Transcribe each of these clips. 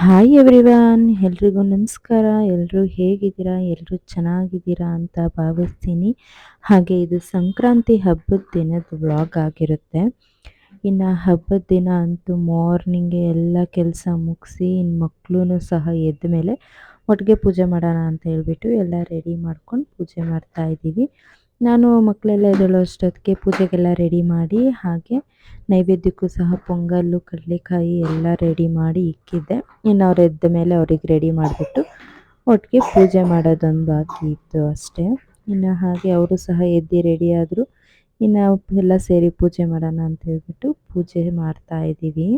Hi everyone, ಎಲ್ರಿಗೂ ನಮಸ್ಕಾರ. ಎಲ್ಲರೂ ಹೇಗಿದ್ದೀರಾ? ಎಲ್ಲರೂ ಚೆನ್ನಾಗಿದ್ದೀರಾ ಅಂತ ಭಾವಿಸ್ತೀನಿ. ಹಾಗೆ ಇದು ಸಂಕ್ರಾಂತಿ ಹಬ್ಬದ ದಿನದ ವ್ಲಾಗ್ ಆಗಿರುತ್ತೆ. ಇನ್ನು ಹಬ್ಬದ ದಿನ ಅಂತೂ ಮಾರ್ನಿಂಗೆ ಎಲ್ಲ ಕೆಲಸ ಮುಗಿಸಿ ಇನ್ನು ಮಕ್ಕಳೂ ಸಹ ಎದ್ದ ಮೇಲೆ ಒಟ್ಟಿಗೆ ಪೂಜೆ ಮಾಡೋಣ ಅಂತ ಹೇಳ್ಬಿಟ್ಟು ಎಲ್ಲ ರೆಡಿ ಮಾಡ್ಕೊಂಡು ಪೂಜೆ ಮಾಡ್ತಾ ಇದ್ದೀವಿ. ನಾನು ಮಕ್ಕಳೆಲ್ಲ ಎದ್ದೇಳೋ ಅಷ್ಟೊತ್ತಿಗೆ ಪೂಜೆಗೆಲ್ಲ ರೆಡಿ ಮಾಡಿ, ಹಾಗೆ ನೈವೇದ್ಯಕ್ಕೂ ಸಹ ಪೊಂಗಲ್ಲು ಕಡಲೆಕಾಯಿ ಎಲ್ಲ ರೆಡಿ ಮಾಡಿ ಇಕ್ಕಿದ್ದೆ. ಇನ್ನು ಅವ್ರು ಎದ್ದ ಮೇಲೆ ಅವ್ರಿಗೆ ರೆಡಿ ಮಾಡಿಬಿಟ್ಟು ಒಟ್ಟಿಗೆ ಪೂಜೆ ಮಾಡೋದೊಂದು ಬಾಕಿ ಇತ್ತು ಅಷ್ಟೇ. ಇನ್ನು ಹಾಗೆ ಅವರು ಸಹ ಎದ್ದು ರೆಡಿ ಆದರು. ಇನ್ನು ಎಲ್ಲ ಸೇರಿ ಪೂಜೆ ಮಾಡೋಣ ಅಂತ ಹೇಳ್ಬಿಟ್ಟು ಪೂಜೆ ಮಾಡ್ತಾ ಇದ್ದೀವಿ.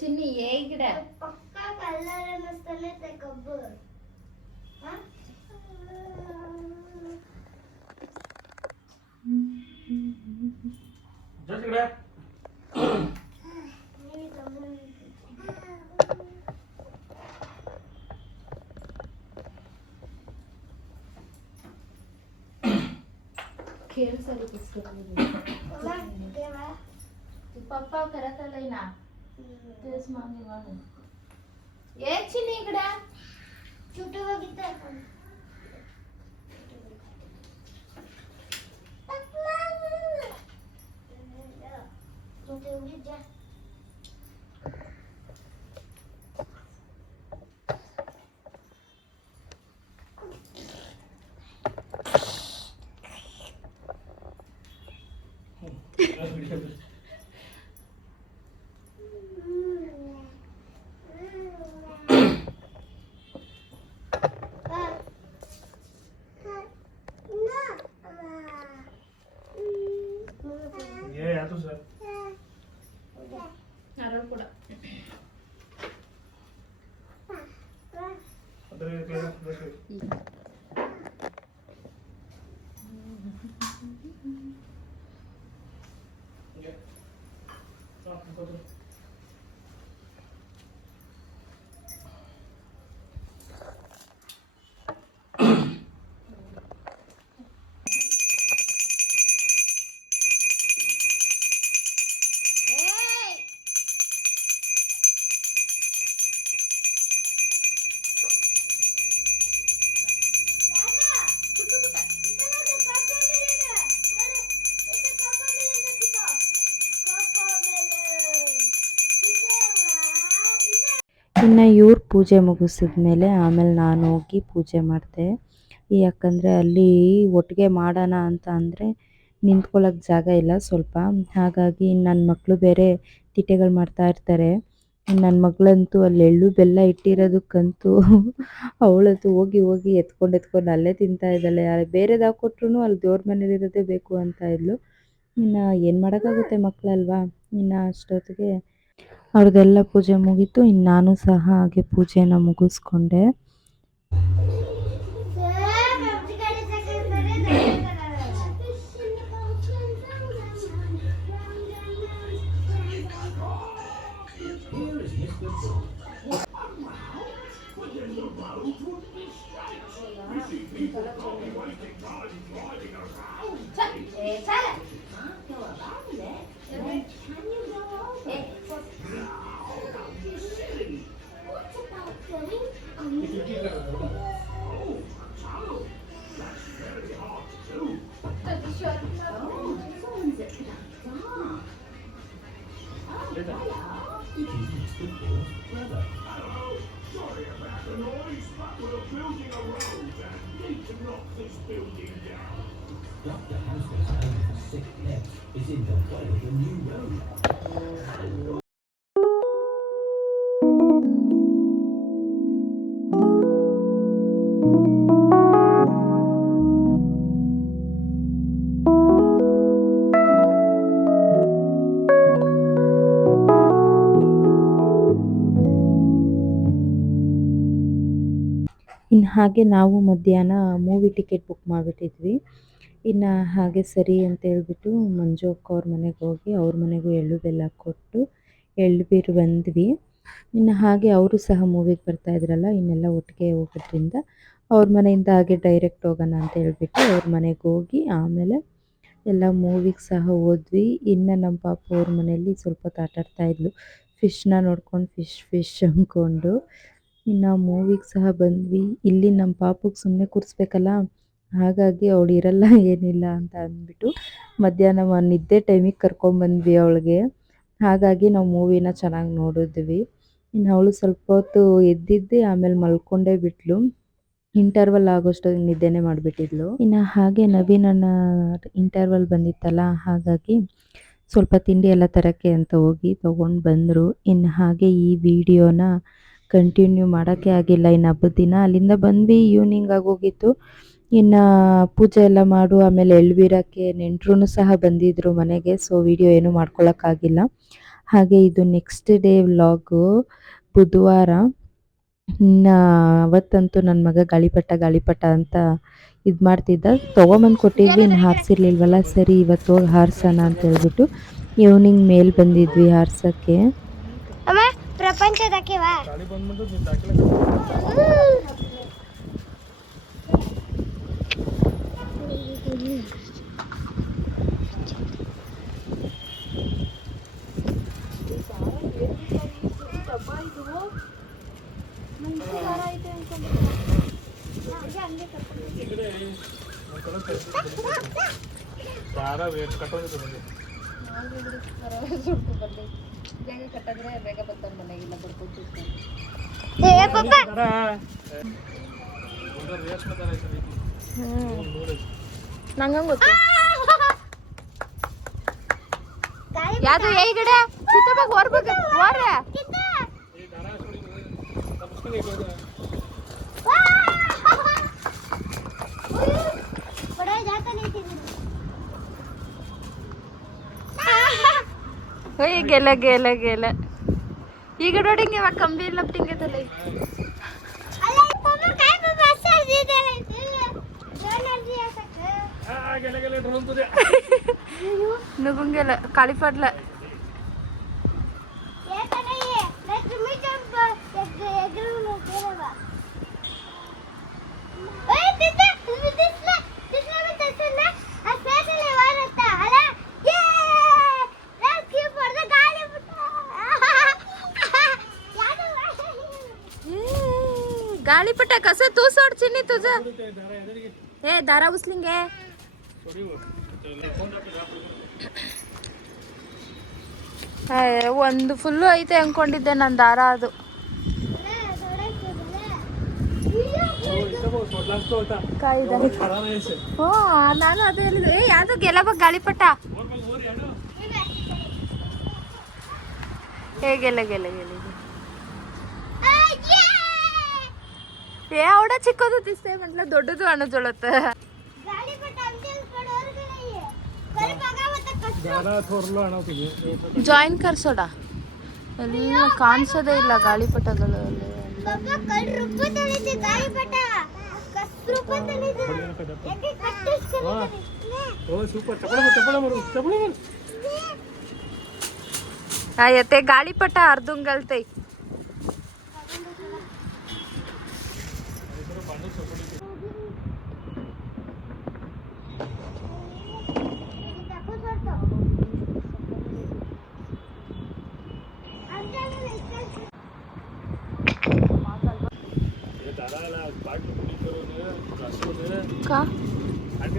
ಚಿನ್ನಿ ಹೇಗಿಡ ಪಕ್ಕ ಕಲ್ಲರ್ ಅನ್ನಿಸ್ತಾನೆ ಕಬ್ಬು ಕೇಳಿಸಲಿ ಪಪ್ಪ ಕರತಲ್ಲ ಇನ್ನ ಮಾಂಗಿ ಮಾಡು ಏ ಚಿನ್ನಿ ಗಿಡ ಚುಟ್ಟು ಹೋಗಿದ್ದೆ ಕೂಡ ಇನ್ನು ಇವ್ರು ಪೂಜೆ ಮುಗಿಸಿದ್ಮೇಲೆ ಆಮೇಲೆ ನಾನು ಹೋಗಿ ಪೂಜೆ ಮಾಡಿದೆ. ಯಾಕಂದರೆ ಅಲ್ಲಿ ಒಟ್ಟಿಗೆ ಮಾಡೋಣ ಅಂತ ಅಂದರೆ ನಿಂತ್ಕೊಳ್ಳೋಕೆ ಜಾಗ ಇಲ್ಲ ಸ್ವಲ್ಪ. ಹಾಗಾಗಿ ನನ್ನ ಮಕ್ಕಳು ಬೇರೆ ತಿಟ್ಟೆಗಳು ಮಾಡ್ತಾ ಇರ್ತಾರೆ. ನನ್ನ ಮಗಳಂತೂ ಅಲ್ಲಿ ಎಳ್ಳು ಬೆಲ್ಲ ಇಟ್ಟಿರೋದಕ್ಕಂತೂ ಅವಳಂತೂ ಹೋಗಿ ಹೋಗಿ ಎತ್ಕೊಂಡು ಅಲ್ಲೇ ತಿಂತಾ ಇದ್ದಾಳೆ. ಬೇರೆದು ಹಾಕ್ಕೊಟ್ರು ಅಲ್ಲಿ ದೇವ್ರ ಮನೇಲಿರೋದೇ ಬೇಕು ಅಂತ ಇದ್ಲು. ಇನ್ನು ಏನು ಮಾಡೋಕ್ಕಾಗುತ್ತೆ, ಮಕ್ಕಳಲ್ವಾ. ಇನ್ನು ಅಷ್ಟೊತ್ತಿಗೆ ಅವ್ರದ್ದೆಲ್ಲ ಪೂಜೆ ಮುಗೀತು. ಇನ್ನು ನಾನು ಸಹ ಹಾಗೆ ಪೂಜೆನ ಮುಗಿಸ್ಕೊಂಡೆ. Dr. House's home for sick pets is in the way of the new road. ಹಾಗೆ ನಾವು ಮಧ್ಯಾಹ್ನ ಮೂವಿ ಟಿಕೆಟ್ ಬುಕ್ ಮಾಡಿಬಿಟ್ಟಿದ್ವಿ. ಇನ್ನು ಹಾಗೆ ಸರಿ ಅಂತ ಹೇಳ್ಬಿಟ್ಟು ಮಂಜು ಅಕ್ಕ ಅವ್ರ ಮನೆಗೆ ಹೋಗಿ ಅವ್ರ ಮನೆಗೂ ಎಳ್ಳು ಬೆಲ್ಲ ಕೊಟ್ಟು ಎಳ್ಬೀರು ಬಂದ್ವಿ. ಇನ್ನು ಹಾಗೆ ಅವರು ಸಹ ಮೂವಿಗೆ ಬರ್ತಾಯಿದ್ರಲ್ಲ, ಇನ್ನೆಲ್ಲ ಒಟ್ಟಿಗೆ ಹೋಗೋದ್ರಿಂದ ಅವ್ರ ಮನೆಯಿಂದ ಹಾಗೆ ಡೈರೆಕ್ಟ್ ಹೋಗೋಣ ಅಂತ ಹೇಳ್ಬಿಟ್ಟು ಅವ್ರ ಮನೆಗೆ ಹೋಗಿ ಆಮೇಲೆ ಎಲ್ಲ ಮೂವಿಗೆ ಸಹ ಹೋದ್ವಿ. ಇನ್ನು ನಮ್ಮ ಪಾಪು ಅವ್ರ ಮನೆಯಲ್ಲಿ ಸ್ವಲ್ಪ ಹೊತ್ತು ಆಟಾಡ್ತಾಯಿದ್ಲು, ಫಿಶ್ನ ನೋಡ್ಕೊಂಡು ಫಿಶ್ ಅಂದ್ಕೊಂಡು. ಇನ್ನು ಮೂವಿಗೆ ಸಹ ಬಂದ್ವಿ. ಇಲ್ಲಿ ನಮ್ಮ ಪಾಪುಗೆ ಸುಮ್ಮನೆ ಕೂರಿಸ್ಬೇಕಲ್ಲ, ಹಾಗಾಗಿ ಅವಳು ಇರಲ್ಲ ಏನಿಲ್ಲ ಅಂತ ಅಂದ್ಬಿಟ್ಟು ಮಧ್ಯಾಹ್ನ ನಿದ್ದೆ ಟೈಮಿಗೆ ಕರ್ಕೊಂಬಂದ್ವಿ ಅವಳಿಗೆ. ಹಾಗಾಗಿ ನಾವು ಮೂವಿನ ಚೆನ್ನಾಗಿ ನೋಡಿದ್ವಿ. ಇನ್ನು ಅವಳು ಸ್ವಲ್ಪ ಹೊತ್ತು ಎದ್ದಿದ್ದೆ, ಆಮೇಲೆ ಮಲ್ಕೊಂಡೇ ಬಿಟ್ಲು. ಇಂಟರ್ವಲ್ ಆಗೋಷ್ಟೊತ್ತಿಗೆ ನಿದ್ದೆನೇ ಮಾಡಿಬಿಟ್ಟಿದ್ಲು. ಇನ್ನು ಹಾಗೆ ನವೀನಣ್ಣ ಇಂಟರ್ವಲ್ ಬಂದಿತ್ತಲ್ಲ, ಹಾಗಾಗಿ ಸ್ವಲ್ಪ ತಿಂಡಿ ಎಲ್ಲ ತರೋಕ್ಕೆ ಅಂತ ಹೋಗಿ ತೊಗೊಂಡು ಬಂದರು. ಇನ್ನು ಹಾಗೆ ಈ ವಿಡಿಯೋನ ಕಂಟಿನ್ಯೂ ಮಾಡೋಕ್ಕೆ ಆಗಿಲ್ಲ. ಇನ್ನು ಹಬ್ಬದ ದಿನ ಅಲ್ಲಿಂದ ಬಂದ್ವಿ, ಈವ್ನಿಂಗ್ ಆಗೋಗಿತ್ತು. ಇನ್ನು ಪೂಜೆ ಎಲ್ಲ ಮಾಡು, ಆಮೇಲೆ ಎಳ್ಬೀರಕ್ಕೆ ನೆಂಟರು ಸಹ ಬಂದಿದ್ದರು ಮನೆಗೆ. ಸೊ ವಿಡಿಯೋ ಏನೂ ಮಾಡ್ಕೊಳ್ಳೋಕ್ಕಾಗಿಲ್ಲ. ಹಾಗೆ ಇದು ನೆಕ್ಸ್ಟ್ ಡೇ ವ್ಲಾಗು, ಬುಧವಾರ. ಇನ್ನು ಅವತ್ತಂತೂ ನನ್ನ ಮಗ ಗಾಳಿಪಟ ಅಂತ ಇದು ಮಾಡ್ತಿದ್ದ, ತೊಗೊಂಬಂದು ಕೊಟ್ಟಿದ್ವಿ, ಇನ್ನು ಹಾರಿಸಿರ್ಲಿಲ್ವಲ್ಲ, ಸರಿ ಇವತ್ತು ಹೋಗಿ ಹಾರಿಸೋಣ ಅಂತ ಹೇಳ್ಬಿಟ್ಟು ಈವ್ನಿಂಗ್ ಮೇಲೆ ಬಂದಿದ್ವಿ ಹಾರ್ಸೋಕ್ಕೆ. ಅಮ್ಮ ಪ್ರಪಂಚದಕ್ಕೆವಾ ಬೇಗ ಕಟ್ಟಿದ್ರೆ ಬೇಗ ಬರ್ತಾನೆ ಮನೆಗಿಲ್ಲ ಬರ್ಕೊಂಡು ನಂಗೆ ಗೊತ್ತು ಯಾವುದು ಈ ಕಡೆ ಚಿತ್ತಬೇಕು ಹೊರ್ಬೇಕು ಹೊರ गेला गेला गेला ಈಗ ನೋಡಿ ಇವಾಗ ಕಂಬಿ ಲಪ್ಟಿಂಗ್ ಐತಲ್ಲ ನುಗುಂಗೆಲ್ಲ ಕಾಳಿಫಾಡ್ಲ गालीपटा कसं तू सोड चिन्नी तुझं ए दारा उचलिंगे ಒಂದು ಫುಲ್ಲು ಐತೆ ಅನ್ಕೊಂಡಿದ್ದೆ ನಾನು ದಾರ ಅದು ಹ್ಞೂ ನಾನು ಅದು ಹೇಳಿದೆ ಏ ಯಾವುದು ಗೆಲ್ಲಬ ಗಾಳಿಪಟ ಏ ಗೆಲ್ಲ ಗೆಲ್ಲ ಗೆಲ್ಲ ఏ ఆవిడ చిక్కదు తీస్తే మంటలో దొడ్డదు అనజొಳತ್ತ ಜಾಯಿನ್ ಕರ್ಸೋಡ ಎಲ್ಲ ಕಾಣಿಸೋದೇ ಇಲ್ಲ ಗಾಳಿಪಟಗಳು ಆಯತ್ತೆ ಗಾಳಿಪಟ ಅರ್ಧಂಗಲ್ತೈ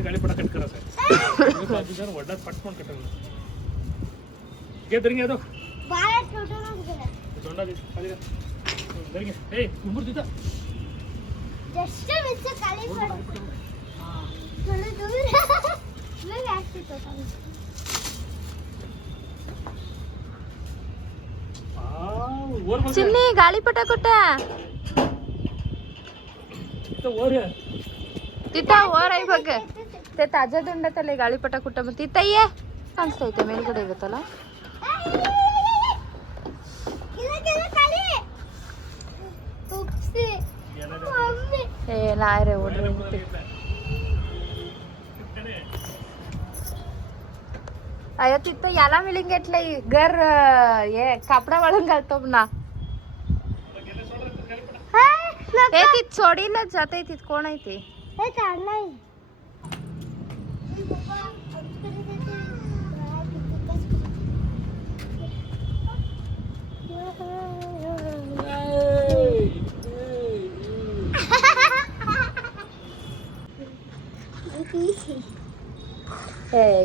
गालीपटा कट करा वड्डा पटकन कट दरिगे ಅದು ಬಾಳ ದೊಡ್ಡ ದರಿगे ಏ ಕುಂಬುರ್ ದಿತ ಜಸ್ಟ್ ಮಿಸ್ ಕಾಲಿಪಟ ಥೋड़ा दूर मैं ಆಗ್ತಿತ್ತು ಚಿನ್ನಿ ಗಾಳಿಪಟ ಕೊಟ್ಟ तिता वर आहे बघ ते ताज्या दोंडातले गाळीपटा कुठं मग तिथं ये कांस्ता इथे मेलगडे इरुತ್ತಲ್ಲ ಏ रे ओढ़ अयो तिथं याला मिळून घेतलंय घर हे कापडा वाळून घालतो ना हे तिथ सोडीलच जाते तिथ कोण आहे ते हे चाललंय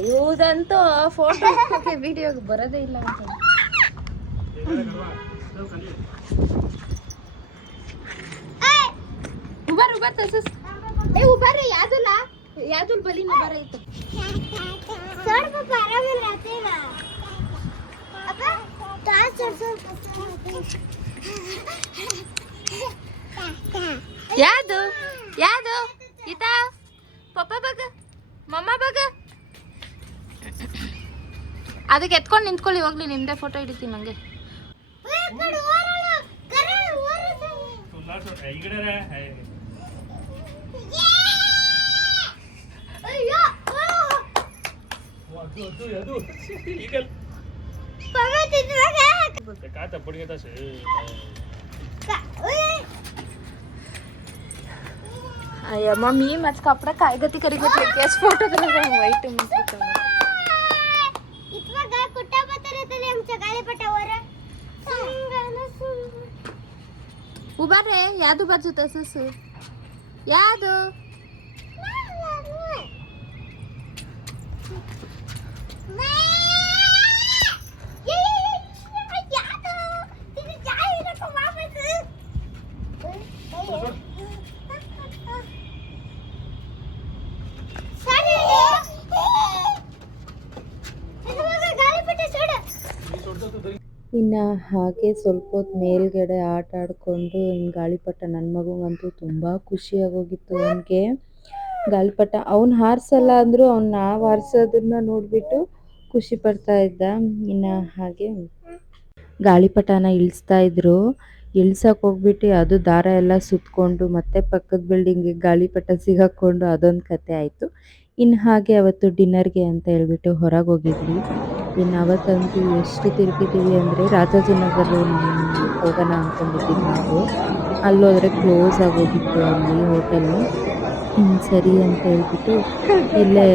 ಇವುದಂತೂ ಫೋಟೋ ವಿಡಿಯೋ ಬರೋದೇ ಇಲ್ಲ ಅಂತ उभार उभार तसंच ए उभार रे यादुल बलीन उभा रे इथं सोड पप्पा आरामात राहते ना अबे तास सोड ಯಾದು ಇತ ಪಪ್ಪ ಬಗ ಮಮ್ಮ ಬಗ ಅದಕ್ಕೆ ಎತ್ಕೊಂಡು ನಿಂತ್ಕೊಳ್ಳಿ ಹೋಗ್ಲಿ ನಿಮ್ದೇ ಫೋಟೋ ಹಿಡಿತೀನಿ ನಂಗೆ अय्या मम्मी माझा कपडा काय गती करी घेतली त्याच फोटो तुला वाईट इथवा गाय कुठं पतरे आमच्या गाळीपटावर उभा रे याद उभाच तसंच याद ಇನ್ನು ಹಾಗೆ ಸ್ವಲ್ಪ ಹೊತ್ತು ಮೇಲ್ಗಡೆ ಆಟ ಆಡಿಕೊಂಡು ಇನ್ನು ಗಾಳಿಪಟ ನನ್ನ ಮಗುಗಂತೂ ತುಂಬ ಖುಷಿಯಾಗೋಗಿತ್ತು ಅವನಿಗೆ ಗಾಳಿಪಟ ಅವ್ನು ಹಾರಿಸಲ್ಲ ಅಂದರೂ ಅವ್ನು ನಾವು ಹಾರಿಸೋದನ್ನ ನೋಡಿಬಿಟ್ಟು ಖುಷಿ ಪಡ್ತಾ ಇದ್ದ. ಇನ್ನು ಹಾಗೆ ಗಾಳಿಪಟನ ಇಳಿಸ್ತಾ ಇದ್ರು, ಇಳ್ಸಕ್ಕೆ ಹೋಗ್ಬಿಟ್ಟು ಅದು ದಾರ ಎಲ್ಲ ಸುತ್ತಕೊಂಡು ಮತ್ತೆ ಪಕ್ಕದ ಬಿಲ್ಡಿಂಗಿಗೆ ಗಾಳಿಪಟ ಸಿಗಾಕೊಂಡು ಅದೊಂದು ಕತೆ ಆಯಿತು. ಇನ್ನು ಹಾಗೆ ಅವತ್ತು ಡಿನ್ನರ್ಗೆ ಅಂತ ಹೇಳ್ಬಿಟ್ಟು ಹೊರಗೆ ಹೋಗಿದ್ವಿ. ಇನ್ನು ಅವತ್ತಂತೂ ಎಷ್ಟು ತಿರುಗಿದ್ದೀವಿ ಅಂದರೆ ರಾಜಾಜಿನಗರ ಹೋಗೋಣ ಅಂದ್ಕೊಂಡಿದ್ದೀವಿ ನಾವು. ಅಲ್ಲೋದ್ರೆ ಕ್ಲೋಸ್ ಆಗೋಗಿತ್ತು ಅಲ್ಲಿ ಹೋಟೆಲು. ಸರಿ ಅಂತ ಹೇಳ್ಬಿಟ್ಟು ಇಲ್ಲೇ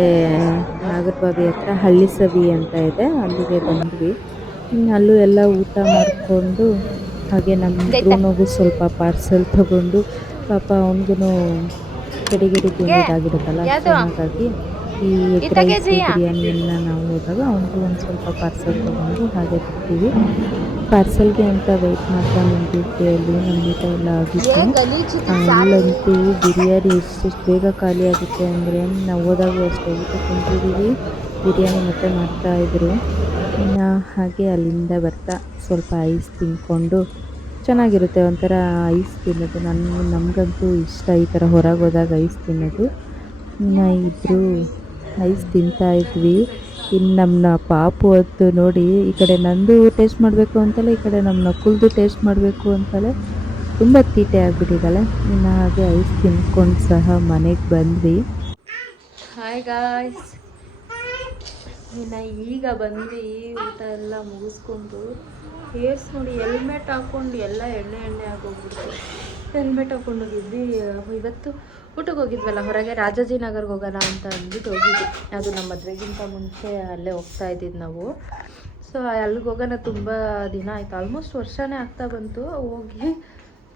ನಾಗರಬಾವಿ ಹತ್ರ ಹಳ್ಳಿ ಸವಿ ಅಂತ ಇದೆ, ಅಲ್ಲಿಗೆ ಬಂದ್ವಿ. ಅಲ್ಲೂ ಎಲ್ಲ ಊಟ ಮಾಡಿಕೊಂಡು ಹಾಗೆ ನಮ್ಮ ಬ್ರೂನೋಗೂ ಸ್ವಲ್ಪ ಪಾರ್ಸೆಲ್ ತಗೊಂಡು, ಪಾಪ ಅವನಿಗೂ ಗಿಡಿ ತಿನ್ನೋದಾಗಿರುತ್ತಲ್ಲ, ಹಾಗಾಗಿ ಈ ಎಗ್ ರೈಸ್ ಬಿರಿಯಾನಿಯೆಲ್ಲ ನಾವು ಹೋದಾಗ ಅವನಿಗೂ ಒಂದು ಸ್ವಲ್ಪ ಪಾರ್ಸೆಲ್ ತೊಗೊಂಡು ಹಾಗೆ ಬರ್ತೀವಿ. ಪಾರ್ಸೆಲ್ಗೆ ಅಂತ ವೆಯ್ಟ್ ಮಾಡ್ತಾ ನಿಂತಿದ್ವಿ. ಅಲ್ಲಿ ನಮ್ಮ ಊಟ ಎಲ್ಲ ಆಗಿತ್ತು. ಅಲ್ಲಂತೂ ಬಿರಿಯಾನಿ ಎಷ್ಟೆಷ್ಟು ಬೇಗ ಖಾಲಿ ಆಗುತ್ತೆ ಅಂದರೆ, ನಾವು ಹೋದಾಗ ಅಷ್ಟೇ ಊಟ ತಿಂತಿದ್ದೀವಿ, ಬಿರಿಯಾನಿ ಮತ್ತೆ ಮಾಡ್ತಾಯಿದ್ರು. ಇನ್ನು ಹಾಗೆ ಅಲ್ಲಿಂದ ಬರ್ತಾ ಸ್ವಲ್ಪ ಐಸ್ ತಿಂದ್ಕೊಂಡು, ಚೆನ್ನಾಗಿರುತ್ತೆ ಒಂಥರ ಐಸ್ ತಿನ್ನೋದು. ನಮಗಂತೂ ಇಷ್ಟ ಈ ಥರ ಹೊರಗೆ ಹೋದಾಗ ಐಸ್ ತಿನ್ನೋದು. ಇನ್ನು ಇಬ್ಬರು ಐಸ್ ತಿಂತಾಯಿದ್ವಿ. ಇನ್ನು ನಮ್ಮ ಪಾಪು ಹೊತ್ತು ನೋಡಿ, ಈ ಕಡೆ ನಂದು ಟೇಸ್ಟ್ ಮಾಡಬೇಕು ಅಂತಲೇ, ಈ ಕಡೆ ನಮ್ಮ ನಕುಲ್ದು ಟೇಸ್ಟ್ ಮಾಡಬೇಕು ಅಂತಲೇ ತುಂಬ ತೀಟೆ ಆಗಿಬಿಟ್ಟಿದ್ದಾಳೆ. ಇನ್ನು ಹಾಗೆ ಐಸ್ ತಿನ್ಕೊಂಡು ಸಹ ಮನೆಗೆ ಬಂದ್ವಿ. ಹಾಯ್ ಗಾಯ್ಸ್, ಇನ್ನು ಈಗ ಬಂದ್ವಿ ಊಟ ಎಲ್ಲ ಮುಗಿಸ್ಕೊಂಡು. ಹೇರ್ಸ್ ನೋಡಿ ಹೆಲ್ಮೆಟ್ ಹಾಕ್ಕೊಂಡು ಎಲ್ಲ ಎಣ್ಣೆ ಆಗೋಗ್ಬಿಡ್ತು. ಹೆಲ್ಮೆಟ್ ಹಾಕ್ಕೊಂಡು ಹೋಗಿದ್ವಿ. ಇವತ್ತು ಊಟಕ್ಕೆ ಹೋಗಿದ್ವಲ್ಲ ಹೊರಗೆ, ರಾಜಾಜಿನಗರ್ಗೆ ಹೋಗೋಣ ಅಂತ ಅಂದ್ಬಿಟ್ಟು ಹೋಗಿದ್ವಿ. ಅದು ನಮ್ಮ ಮದುವೆಗಿಂತ ಮುಂಚೆ ಅಲ್ಲೇ ಹೋಗ್ತಾ ಇದ್ದಿದ್ದು ನಾವು. ಸೊ ಅಲ್ಲಿಗೆ ಹೋಗೋಣ ತುಂಬ ದಿನ ಆಯಿತು, ಆಲ್ಮೋಸ್ಟ್ ವರ್ಷನೇ ಆಗ್ತಾ ಬಂತು ಹೋಗಿ.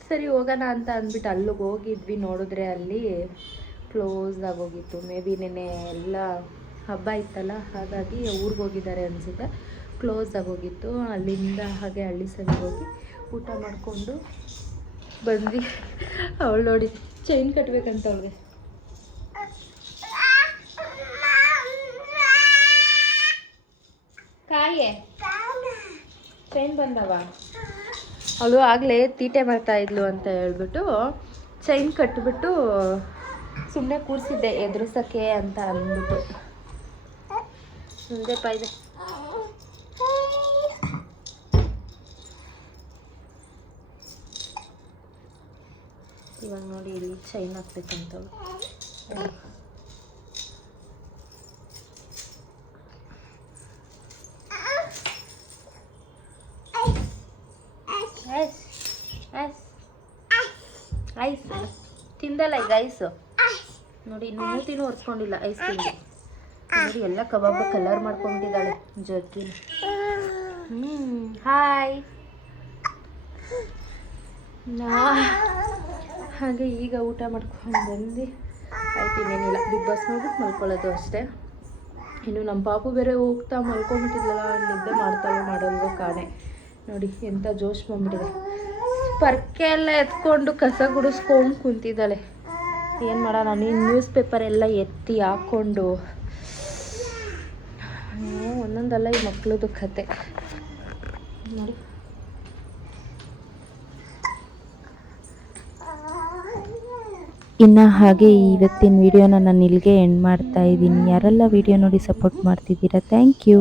ಸರಿ ಹೋಗೋಣ ಅಂತ ಅಂದ್ಬಿಟ್ಟು ಅಲ್ಲಿಗೆ ಹೋಗಿದ್ವಿ. ನೋಡಿದ್ರೆ ಅಲ್ಲಿ ಕ್ಲೋಸ್ ಆಗೋಗಿತ್ತು. ಮೇ ಬಿ ನೆನ್ನೆ ಎಲ್ಲ ಹಬ್ಬ ಇತ್ತಲ್ಲ, ಹಾಗಾಗಿ ಊರಿಗೆ ಹೋಗಿದ್ದಾರೆ ಅನಿಸುತ್ತೆ, ಕ್ಲೋಸ್ ಆಗೋಗಿತ್ತು. ಅಲ್ಲಿಂದ ಹಾಗೆ ಹಳ್ಳಿ ಸೈಡ್ಗೆ ಹೋಗಿ ಊಟ ಮಾಡಿಕೊಂಡು ಬಂದ್ವಿ. ಅವಳು ನೋಡಿ ಚೈನ್ ಕಟ್ಟಬೇಕಂತ ಅವಳಿಗೆ. ಕಾಯೆ ಚೈನ್ ಬಂದವ. ಅವಳು ಆಗಲೇ ತೀಟೆ ಮಾಡ್ತಾ ಇದ್ಲು ಅಂತ ಹೇಳ್ಬಿಟ್ಟು ಚೈನ್ ಕಟ್ಟಿಬಿಟ್ಟು ಸುಮ್ಮನೆ ಕೂರಿಸಿದ್ದೆ ಎದುರಿಸೋಕ್ಕೆ ಅಂತ ಅಂದ್ಬಿಟ್ಟು. ಮುಂದೆ ಇದೆ. ಇವಾಗ ನೋಡಿ ಇಲ್ಲಿ ಚೈನ್ ಹಾಕ್ಬೇಕಂತವ್ಳು. ಐಸ್ ತಿಂದಲ್ಲ ಈಗ ಐಸು ನೋಡಿ, ಇನ್ನು ಮೂತಿನೂ ಒರೆಸ್ಕೊಂಡಿಲ್ಲ ಐಸ್ ತಿಂದು. ನೋಡಿ ಎಲ್ಲ ಕಬಾಬ್ ಕಲರ್ ಮಾಡ್ಕೊಂಡಿದ್ದಾಳೆ ಜಗ್ಗಿನ. ಹಾಯ್. ಹಾಗೆ ಈಗ ಊಟ ಮಾಡ್ಕೊಂಡು ಬಂದು ಆಯ್ತು, ಇನ್ನೇನಿಲ್ಲ, ಬಿಗ್ ಬಾಸ್ ನೋಡ್ಬಿಟ್ಟು ಮಲ್ಕೊಳ್ಳೋದು ಅಷ್ಟೇ. ಇನ್ನು ನಮ್ಮ ಪಾಪು ಬೇರೆ ಹೋಗ್ತಾ ಮಲ್ಕೊಂಡ್ಬಿಟ್ಟಿದ್ಲಲ್ಲ, ನಿದ್ದೆ ಮಾಡ್ತಾಳೆ ಮಾಡೋಲ್ವ ಕಾಣೆ. ನೋಡಿ ಎಂಥ ಜೋಶ್ ಬಂದ್ಬಿಟ್ಟಿದೆ. ಪರ್ಕೆ ಎಲ್ಲ ಎತ್ಕೊಂಡು ಕಸ ಗುಡಿಸ್ಕೊಂಡು ಕುಂತಿದ್ದಾಳೆ. ಏನು ಮಾಡೋಣ, ನೀನು ನ್ಯೂಸ್ ಪೇಪರ್ ಎಲ್ಲ ಎತ್ತಿ ಹಾಕ್ಕೊಂಡು ಒಂದೊಂದಲ್ಲ ಈ ಮಕ್ಳದ್ದು ಕತೆ ನೋಡಿ. ಇನ್ನು ಹಾಗೆ ಇವತ್ತಿನ ವಿಡಿಯೋನ ನಾನು ಇಲ್ಲಿಗೆ ಎಂಡ್ ಮಾಡ್ತಾ ಇದ್ದೀನಿ. ಯಾರೆಲ್ಲ ವಿಡಿಯೋ ನೋಡಿ ಸಪೋರ್ಟ್ ಮಾಡ್ತಿದ್ದೀರಾ, ಥ್ಯಾಂಕ್ ಯು.